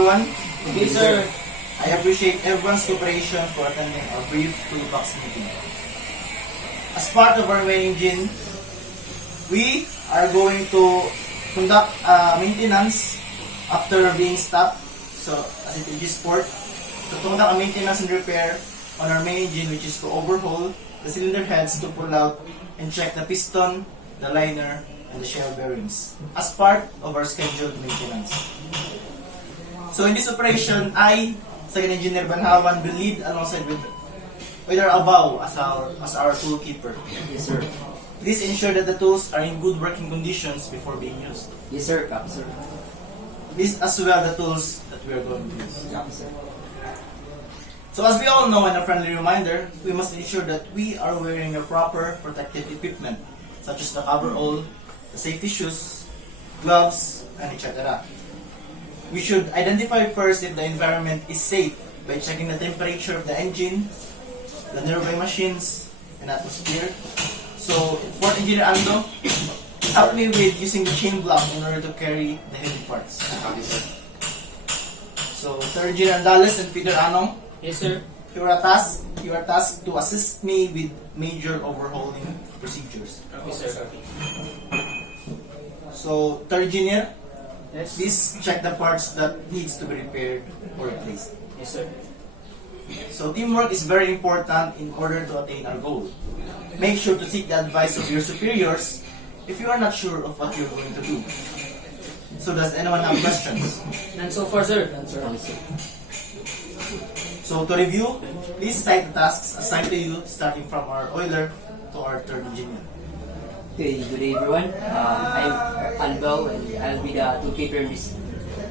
everyone. Yes, sir. I appreciate everyone's cooperation for attending our brief toolbox meeting. As part of our main engine, we are going to conduct maintenance after being stopped. So, as it is sport, to conduct a maintenance and repair on our main engine, which is to overhaul the cylinder heads to pull out and check the piston, the liner, and the shell bearings as part of our scheduled maintenance. So in this operation, I, Second Engineer Banhawan, will lead alongside with our Abaw as our tool keeper. Yes, sir. Please ensure that the tools are in good working conditions before being used. Yes, sir. Copy, sir. This as well the tools that we are going to use. Copy, sir. So as we all know, and a friendly reminder, we must ensure that we are wearing the proper protective equipment, such as the coverall, the safety shoes, gloves, and etc. We should identify first if the environment is safe by checking the temperature of the engine, the nearby machines, and atmosphere. So, Fourth Engineer Ando, help me with using the chain block in order to carry the heavy parts. Copy, sir. So, Third Engineer Andales and Peter Anong, Yes, sir. you are tasked to assist me with major overhauling procedures. Copy, sir. So, Third Engineer, Yes. please check the parts that needs to be repaired or replaced. Yes, sir. So teamwork is very important in order to attain our goal. Make sure to seek the advice of your superiors if you are not sure of what you're going to do. So does anyone have questions? None so far, sir. None, sir. So to review, please cite the tasks assigned to you starting from our oiler to our third engineer. Okay, good day everyone. I'm Alvaro and I'll be the toolkeeper in this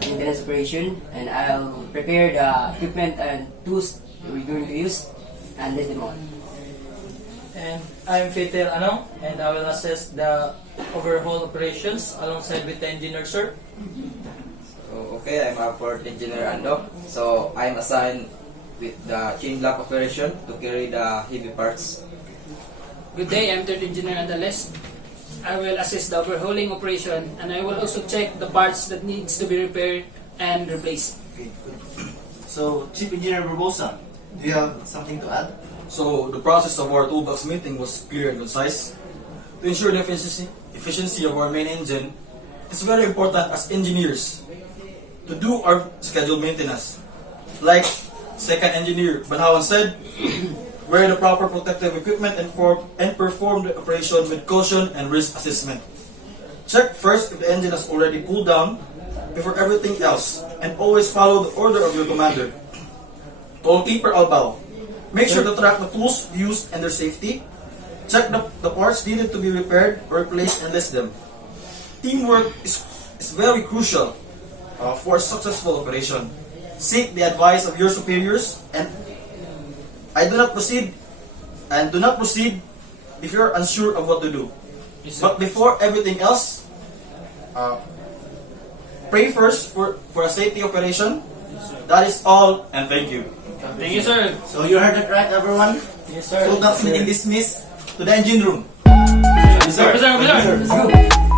maintenance operation, and I'll prepare the equipment and tools that we're going to use and list them on. And I'm Fatel Anong, and I will assess the overhaul operations alongside with the engineer, sir. Okay, I'm a fourth engineer Ando. So I'm assigned with the chain block operation to carry the heavy parts. Good day, I'm third engineer Andales. I will assist the overhauling operation, and I will also check the parts that needs to be repaired and replaced. Okay, good. So Chief Engineer Barbosa, do you have something to add? So the process of our toolbox meeting was clear and concise. To ensure the efficiency of our main engine, it's very important as engineers to do our scheduled maintenance. Like Second Engineer Banhawan said, wear the proper protective equipment and perform the operation with caution and risk assessment. Check first if the engine has already cooled down before everything else, and always follow the order of your commander. Toolkeeper Albao, make sure to track the tools used and their safety. Check the parts needed to be repaired or replaced and list them. Teamwork is very crucial for a successful operation. Seek the advice of your superiors and do not proceed if you're unsure of what to do. Yes, sir. But before everything else, pray first for a safety operation. That is all, and thank you. Thank you, sir. So you heard it right, everyone? Yes, sir. So that's meeting dismissed to the engine room. Yes, sir. Yes, sir. Let's go!